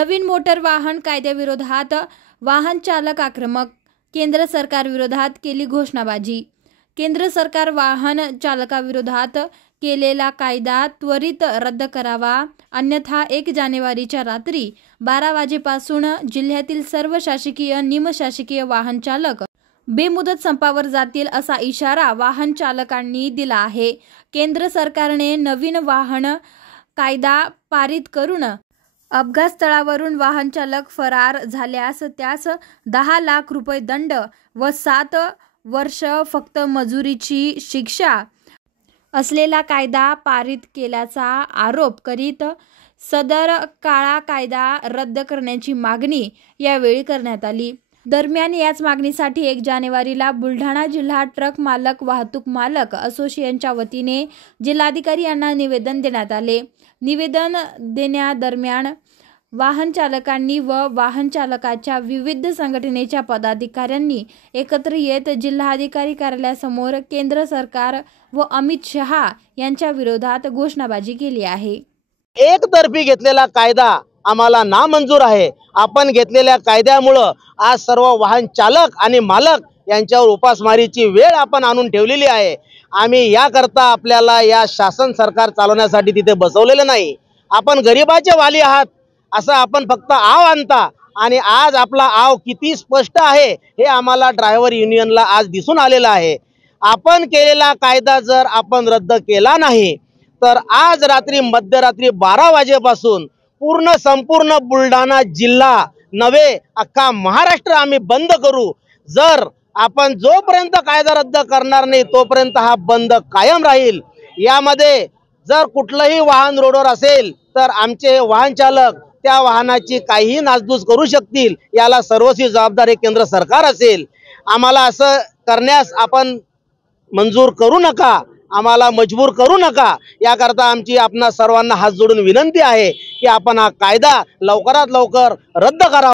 नवीन motor वाहन कायद्याविरोधात वाहन चालक आक्रमक, केंद्र सरकार विरोधात केली घोषणाबाजी। केंद्र सरकार वाहन चालकाविरोधात केलेला कायदा त्वरित रद्द करावा, अन्यथा 1 जानेवारीच्या रात्री 12 वाजेपासून जिल्ह्यातील सर्व शासकीय निमशासकीय वाहन चालक बेमुदत संपावर जातील असा इशारा वाहन चालकांनी दिला आहे। केंद्र सरकारने नवीन वाहन कायदा पारित करून अपघात स्थळावरून वाहन चालक फरार झाल्यास त्यास 10 लाख रुपये दंड व 7 वर्ष फक्त मजुरीची शिक्षा असलेला कायदा पारित केल्याचा आरोप करीत सदर काळा कायदा रद्द करण्याची मागणी यावेळी करण्यात आली। दरम्यान याच मागणीसाठी 1 जानेवारीला बुलढाणा जिल्हा ट्रक मालक वाहतूक मालक असोसिएशनच्या वतीने जिल्हाधिकारी यांना निवेदन देण्यात आले। निवेदन देण्यादरम्यान वाहन चालकांनी व वाहन चालकाच्या विविध संघटनेच्या पदाधिकाऱ्यांनी एकत्र येत जिल्हाधिकारी कार्यालयासमोर केंद्र सरकार व अमित शहा यांच्या विरोधात घोषणाबाजी केली आहे। एकतर्फी घेतलेला कायदा आम्हाला नामंजूर आहे। आपण घेतलेल्या कायद्यामुळे आज सर्व वाहन चालक आणि मालक यांच्यावर उपासमारीची वेळ आपण आणून ठेवलेली आहे। आम्ही याकरता आपल्याला या शासन सरकार चालवण्यासाठी तिथे बसवलेलं नाही। आपण गरिबाचे वाली आहात असं आपण फक्त आव आणता आणि आज आपला आव किती स्पष्ट आहे हे आम्हाला ड्रायव्हर युनियनला आज दिसून आलेलं आहे। आपण केलेला कायदा जर आपण रद्द केला नाही तर आज रात्री मध्यरात्री 12 वाजेपासून संपूर्ण बुलढाणा जिल्हा नव्हे अख्खा महाराष्ट्र आम्ही बंद करू। जर आपण जोपर्यंत कायदा रद्द करणार नाही तोपर्यंत हा बंद कायम राहील। यामध्ये जर कुठलंही वाहन रोडवर असेल तर आमचे वाहन चालक त्या वाहनाची काहीही नासधूस करू शकतील, याला सर्वस्वी जबाबदारी केंद्र सरकार असेल। आम्हाला असं करण्यास आपण मंजूर करू नका, आम्हाला मजबूर करू नका। याकरता आमची आपणा सर्वांना हात जोडून विनंती आहे की आपण हा कायदा लवकरात लवकर रद्द करावा।